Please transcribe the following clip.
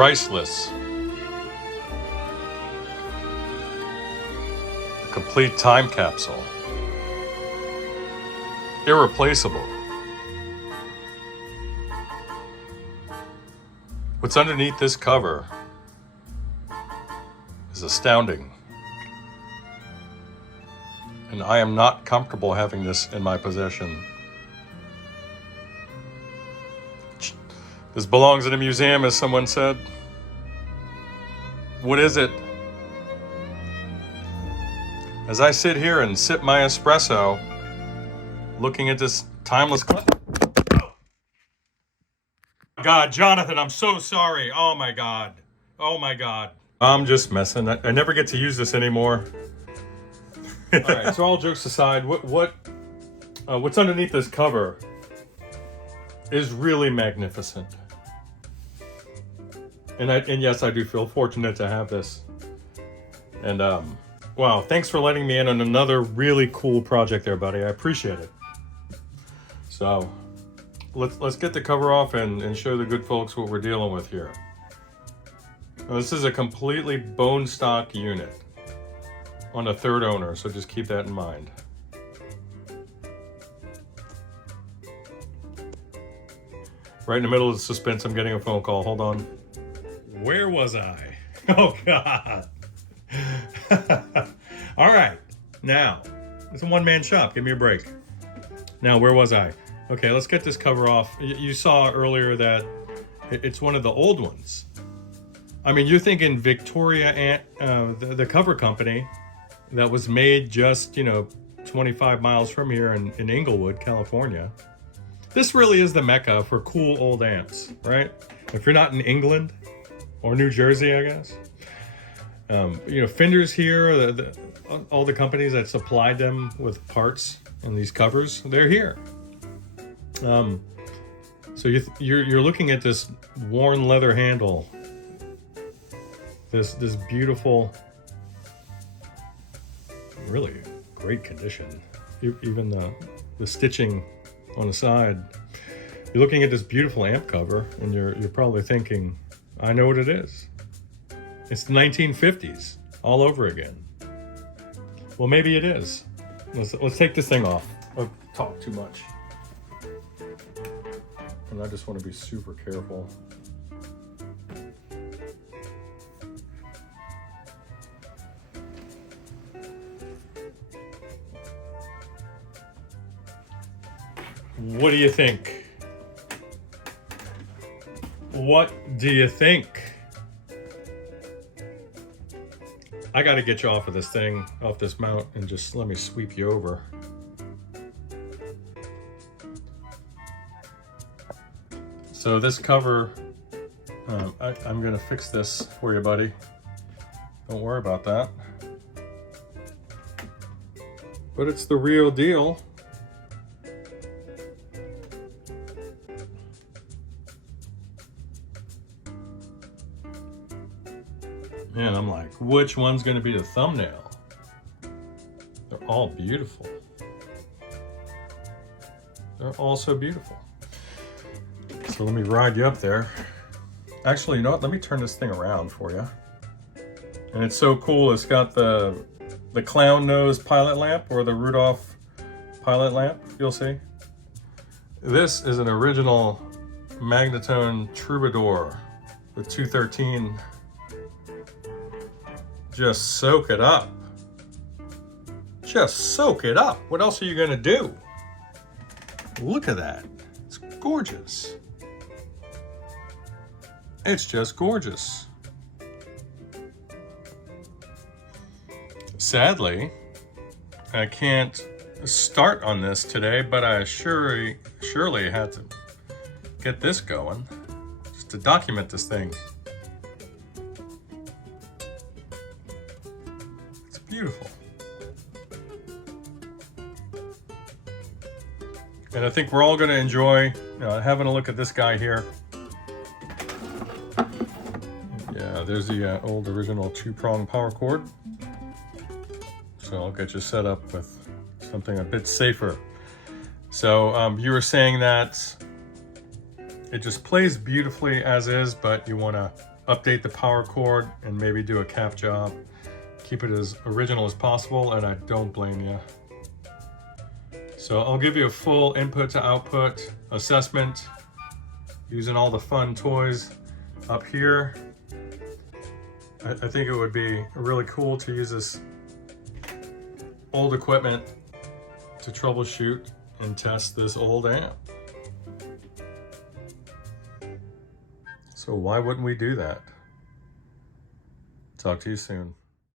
priceless. A complete time capsule. Irreplaceable. What's underneath this cover is astounding. And I am not comfortable having this in my possession. This belongs in a museum, as someone said. What is it? As I sit here and sip my espresso, looking at this timeless... God, Jonathan, I'm so sorry. Oh my God. Oh my God. I'm just messing. I never get to use this anymore. All right, so all jokes aside, what's underneath this cover is really magnificent. And yes, I do feel fortunate to have this. And wow, thanks for letting me in on another really cool project there, buddy. I appreciate it. So let's get the cover off and show the good folks what we're dealing with here. Now, this is a completely bone stock unit on a third owner, so just keep that in mind. Right in the middle of the suspense, I'm getting a phone call. Hold on. Where was I? Oh, God. All right. Now, it's a one-man shop. Give me a break. Now, where was I? Okay, let's get this cover off. You saw earlier that it's one of the old ones. I mean, you're thinking Victoria, the cover company that was made just, 25 miles from here in Inglewood, California. This really is the mecca for cool old amps, right? If you're not in England or New Jersey, I guess. Fender's here, all the companies that supplied them with parts and these covers, they're here. So you're looking at this worn leather handle, this beautiful, really great condition. Even the stitching on the side. You're looking at this beautiful amp cover, and you're probably thinking, I know what it is. It's the 1950s all over again. Well, maybe it is. Let's take this thing off. I've talked too much. And I just want to be super careful. What do you think? What do you think? I got to get you off of this thing, off this mount, and just let me sweep you over. So this cover, I'm going to fix this for you, buddy. Don't worry about that. But it's the real deal. And I'm like, which one's going to be the thumbnail? They're all beautiful. They're all so beautiful. So let me ride you up there. Actually, you know what? Let me turn this thing around for you. And it's so cool. It's got the clown nose pilot lamp, or the Rudolph pilot lamp, you'll see. This is an original Magnetone Troubadour with 213. Just soak it up. Just soak it up. What else are you gonna do? Look at that. It's gorgeous. It's just gorgeous. Sadly, I can't start on this today, but I surely had to get this going just to document this thing. It's beautiful. And I think we're all going to enjoy having a look at this guy here. Yeah, there's the old original 2-prong power cord. So I'll get you set up with something a bit safer. So you were saying that it just plays beautifully as is, but you want to update the power cord and maybe do a cap job. Keep it as original as possible, and I don't blame you. So I'll give you a full input to output assessment using all the fun toys up here. I think it would be really cool to use this old equipment to troubleshoot and test this old amp. So why wouldn't we do that? Talk to you soon.